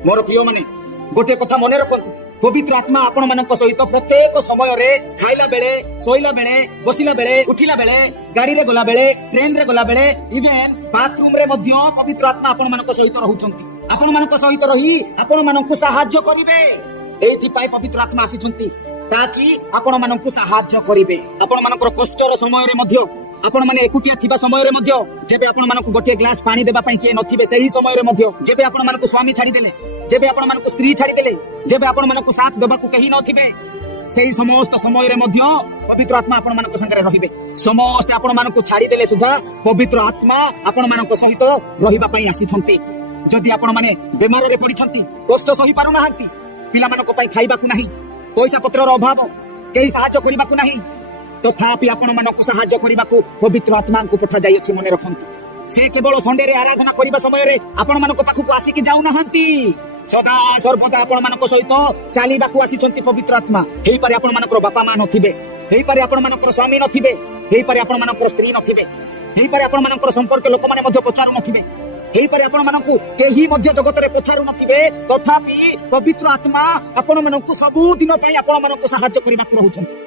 मोर प्रिय माने गोटे कथा मन रखु पवित्र आत्मा आपण मान सहित प्रत्येक समय खाइला बेले शोला बेले बसिला बेले उठिला बेले गाड़ी रे गला बेले ट्रेन रे गला बेले इवेन बाथरूम रे मध्य पवित्र आत्मा आपण मान सहित रहउछंती आपण मान सहित रही आपण मान सहाय्य करिवे एथि पाई पवित्र आत्मा आसीछंती ताकि आपण मान सहाय्य करिवे आपण मान कष्टर समय रे मध्य आपण माने एकुटिया थिबा समय रे मध्य जेबे आपण मानकु गोटे ग्लास पानी देबा पई के नथिबे सही समय रे मध्य जेबे आपण मानकु स्वामी छाडी देले जेबे आपण मानकु स्त्री छाडी देले जेबे आपण मानकु साथ देबा को कहि नथिबे सही समस्त समय रे मध्य पवित्र आत्मा आपण मानकु संगे रहिबे समस्त आपण मानकु छाडी देले सुधा पवित्र आत्मा आपण मानकु सहित रहिबा पई आसीछंती जदि आपण माने बेमार रे पडिछंती कष्ट सही पारु नाहंती पिला मानकु पई खाइबा को नाही पैसा पत्र रो अभाव केही सहाय्य करिबा को नाही तथापि आपण मानकु सहाय्य करिबा को पवित्र आत्मा को पठा जाय अछि मने रखंतु से केवल संडे रे आराधना करिबा समय रे आपण मानकु पाखु को आसी कि जाउ नहंती सदा सर्वदा आपण मानक सहित चालीबा को आसीछंती पवित्र आत्मा हेई पारे आपण मानकर बापा मा नथिबे हेई पारे आपण मानकर स्वामी नथिबे हेई पारे आपण मानकर स्त्री नथिबे हेई पारे आपण मानकर संपर्क लोक माने मध्य पचारु नथिबे हेई पारे आपण मानकु केही मध्य जगत रे पचारु नथिबे तथापि पवित्र आत्मा आपण मानकु सब दिन पई आपण मानकु सहाय्य करिबा को रहउछंती।